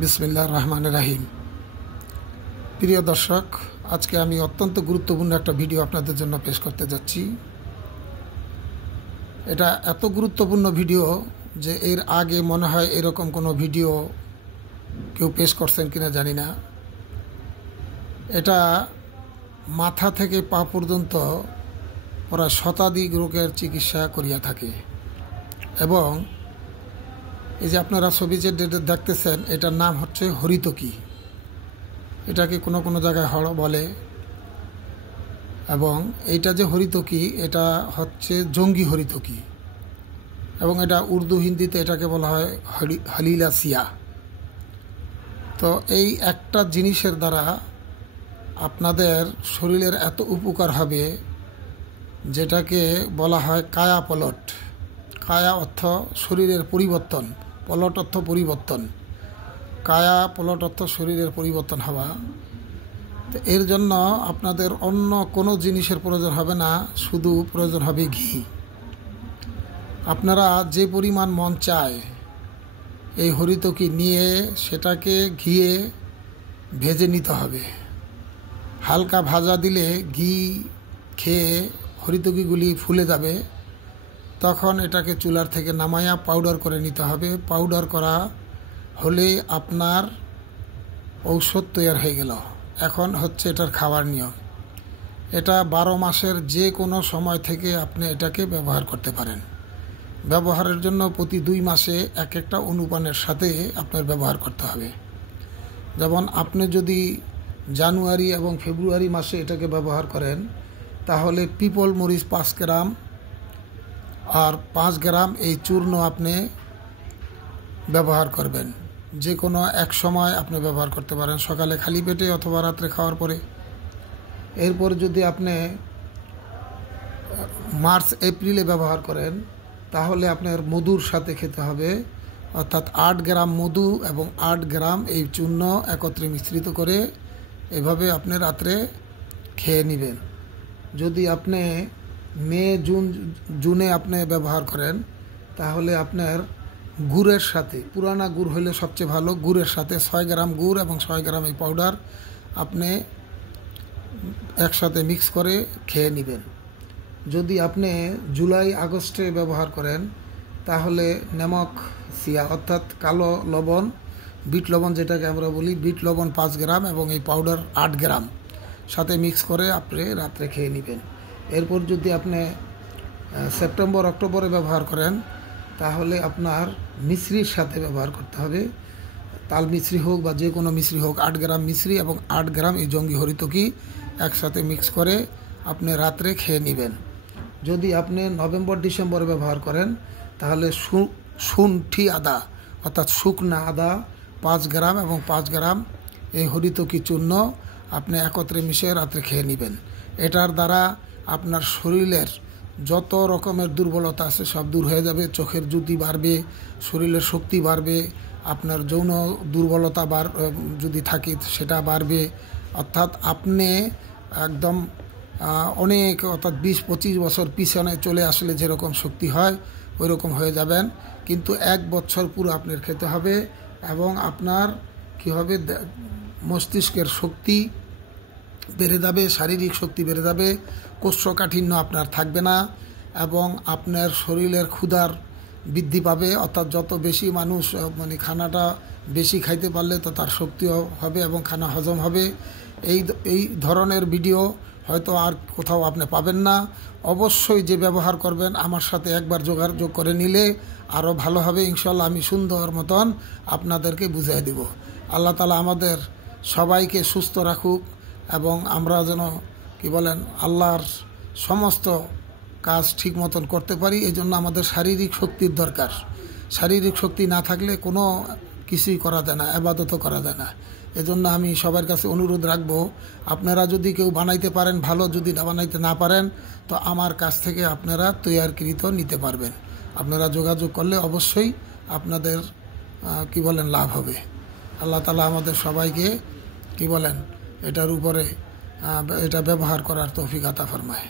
বিসমিল্লাহির রহমানির রহিম। প্রিয় দর্শক, আজকে আমি অত্যন্ত গুরুত্বপূর্ণ একটা ভিডিও আপনাদের জন্য পেশ করতে যাচ্ছি। এটা এত গুরুত্বপূর্ণ ভিডিও যে এর আগে মনে হয় এরকম কোনো ভিডিও কেউ পেশ করছেন কিনা জানি না। এটা মাথা থেকে পা পর্যন্ত প্রায় শতাধিক রোগের চিকিৎসা করিয়া থাকে এবং এই যে আপনারা ছবি যে দেখতেছেন এটার নাম হচ্ছে হরিতকি। এটাকে কোনো কোনো জায়গায় হড় বলে এবং এইটা যে হরিতকি এটা হচ্ছে জঙ্গি হরিতকি এবং এটা উর্দু হিন্দিতে এটাকে বলা হয় হালিলাসিয়া। তো এই একটা জিনিসের দ্বারা আপনাদের শরীরের এত উপকার হবে যেটাকে বলা হয় কায়া পলট। কায়া অর্থ শরীরের পরিবর্তন, পলট অর্থ পরিবর্তন, কায়া পলট অর্থ শরীরের পরিবর্তন হওয়া। তো এর জন্য আপনাদের অন্য কোনো জিনিসের প্রয়োজন হবে না, শুধু প্রয়োজন হবে ঘি। আপনারা যে পরিমাণ মন চায় এই হরিতকি নিয়ে সেটাকে ঘিয়ে ভেজে নিতে হবে। হালকা ভাজা দিলে ঘি খেয়ে হরিতকিগুলি ফুলে যাবে, তখন এটাকে চুলার থেকে নামাইয়া পাউডার করে নিতে হবে। পাউডার করা হলে আপনার ঔষধ তৈরি হয়ে গেল। এখন হচ্ছে এটার খাওয়ার নিয়ম। এটা 12 মাসের যে কোনো সময় থেকে আপনি এটাকে ব্যবহার করতে পারেন। ব্যবহারের জন্য প্রতি 2 মাসে এক একটা অনুপানের সাথে আপনার ব্যবহার করতে হবে। যেমন আপনি যদি জানুয়ারি এবং ফেব্রুয়ারি মাসে এটাকে ব্যবহার করেন তাহলে পিপল মরিচ 5 গ্রাম আর 5 গ্রাম এই চূর্ণ আপনি ব্যবহার করবেন। যে কোনো এক সময় আপনি ব্যবহার করতে পারেন, সকালে খালি পেটে অথবা রাত্রে খাওয়ার পরে। এরপর যদি আপনি মার্চ এপ্রিলে ব্যবহার করেন তাহলে আপনার মধুর সাথে খেতে হবে, অর্থাৎ 8 গ্রাম মধু এবং 8 গ্রাম এই চূর্ণ একত্রে মিশ্রিত করে এভাবে আপনি রাত্রে খেয়ে নেবেন। যদি আপনি মে জুনে আপনি ব্যবহার করেন তাহলে আপনার গুড়ের সাথে, পুরানা গুড় হলে সবচেয়ে ভালো, গুড়ের সাথে 6 গ্রাম গুড় এবং 6 গ্রাম এই পাউডার আপনি একসাথে মিক্স করে খেয়ে নেবেন। যদি আপনি জুলাই আগস্টে ব্যবহার করেন তাহলে নেমক সিয়া অর্থাৎ কালো লবণ, বিট লবণ যেটাকে আমরা বলি, বিট লবণ 5 গ্রাম এবং এই পাউডার 8 গ্রাম সাথে মিক্স করে আপনি রাত্রে খেয়ে নেবেন। এরপর যদি আপনি সেপ্টেম্বর অক্টোবরে ব্যবহার করেন তাহলে আপনার মিশ্রির সাথে ব্যবহার করতে হবে। তাল মিশ্রি হোক বা যে কোনো মিশ্রি হোক, 8 গ্রাম মিশ্রি এবং 8 গ্রাম এই জঙ্গি হরিতকি একসাথে মিক্স করে আপনি রাত্রে খেয়ে নেবেন। যদি আপনি নভেম্বর ডিসেম্বরে ব্যবহার করেন তাহলে শুণ্ঠি আদা অর্থাৎ শুকনা আদা 5 গ্রাম এবং 5 গ্রাম এই হরিতকি চূর্ণ আপনি একত্রে মিশিয়ে রাত্রে খেয়ে নেবেন। এটার দ্বারা আপনার শরীরের যত রকমের দুর্বলতা আছে সব দূর হয়ে যাবে। চোখের জ্যোতি বাড়বে, শরীরের শক্তি বাড়বে, আপনার যৌন দুর্বলতা যদি থাকে সেটা বাড়বে। অর্থাৎ আপনি একদম অনেক, অর্থাৎ 20-25 বছর পিছনে চলে আসলে যেরকম শক্তি হয় ওই রকম হয়ে যাবেন। কিন্তু 1 বছর পুরো আপনার খেতে হবে এবং আপনার কী হবে, মস্তিষ্কের শক্তি বেড়ে যাবে, শারীরিক শক্তি বেড়ে যাবে, কোষ্ঠকাঠিন্য আপনার থাকবে না এবং আপনার শরীরের ক্ষুধার বৃদ্ধি পাবে। অর্থাৎ যত বেশি মানুষ খানাটা বেশি খাইতে পারলে তো তার শক্তিও হবে এবং খানা হজম হবে। এই ধরনের ভিডিও হয়তো আর কোথাও আপনি পাবেন না। অবশ্যই যে ব্যবহার করবেন আমার সাথে একবার যোগাযোগ করে নিলে আরও ভালো হবে ইনশাল্লাহ। আমি সুন্দর মতন আপনাদেরকে বুঝিয়ে দেব। আল্লাহ তাআলা আমাদের সবাইকে সুস্থ রাখুক এবং আমরা যেন আল্লাহর সমস্ত কাজ ঠিক মতন করতে পারি। এই জন্য আমাদের শারীরিক শক্তির দরকার। শারীরিক শক্তি না থাকলে কোনো কিছুই করা যায় না, ইবাদতও করা যায় না। এজন্য আমি সবার কাছে অনুরোধ রাখবো, আপনারা যদি কেউ বানাইতে পারেন ভালো, যদি বানাইতে না পারেন তো আমার কাছ থেকে আপনারা তৈয়ারকৃত নিতে পারবেন। আপনারা যোগাযোগ করলে অবশ্যই আপনাদের লাভ হবে। আল্লাহ তাআলা আমাদের সবাইকে এটার উপরে এটা ব্যবহার করার তৌফিক আতা ফরমায়।